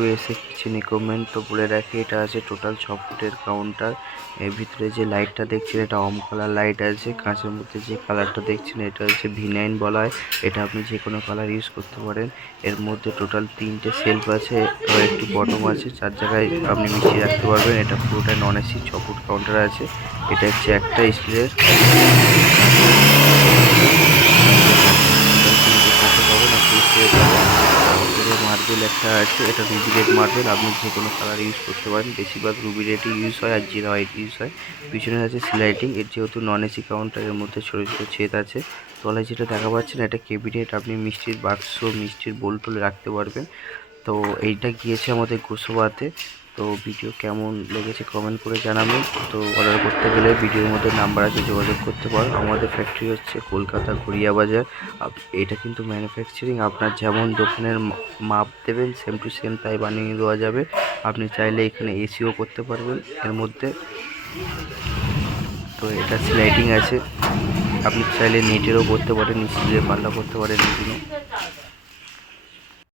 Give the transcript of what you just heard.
USA kitchen equipment. তো বলে রাখি এটা আছে টোটাল 6 ফুটের কাউন্টার। এর ভিতরে যে লাইটটা দেখছেন এটা অম কালার লাইট আছে। কাঁচের মধ্যে যে কালারটা দেখছেন এটা হচ্ছে V9 বলা হয়। এটা আপনি যে কোনো কালার ইউজ করতে পারেন। এর মধ্যে টোটাল 3টে সেলফ আছে আর একটু বটম আছে, 4 জায়গায় আপনি মিশিয়ে রাখতে পারবেন। এটা পুরোটাই নন এসি 6 ফুট কাউন্টার আছে। এটা হচ্ছে একটা স্টিলের মার্বেল একটা আছে, এটা রুবি রেড মার্বেল। আপনি যে কোনো কালার ইউজ করতে পারেন, বেশিরভাগ রুবি রেডই ইউজ হয় আর জিরা হোয়াইট ইউজ হয়। পিছনে আছে স্লাইডিং, এর যেহেতু নন এসি কাউন্টারের মধ্যে ছোটো ছোটো ছেদ আছে। তলায় যেটা দেখা পাচ্ছেন এটা ক্যাবিনেট, আপনি মিষ্টির বাক্স মিষ্টির বোল রাখতে পারবেন। তো এইটা গিয়েছে আমাদের গোসাবাতে। তো ভিডিও কেমন লেগেছে কমেন্ট করে জানাবেন। তো অর্ডার করতে গেলে ভিডিওর মধ্যে নাম্বার আছে, যোগাযোগ করতে পারেন। আমাদের ফ্যাক্টরি হচ্ছে কলকাতা গড়িয়া বাজার। এটা কিন্তু ম্যানুফ্যাকচারিং, আপনার যেমন দোকানের মাপ দেবেন সেম টু সেম তাই বানিয়ে দেওয়া যাবে। আপনি চাইলে এখানে এসিও করতে পারবেন এর মধ্যে। তো এটা স্লাইডিং আছে, আপনি চাইলে নেটেরও করতে পারেন, স্টিলের পাল্লা করতে পারেন এগুলো।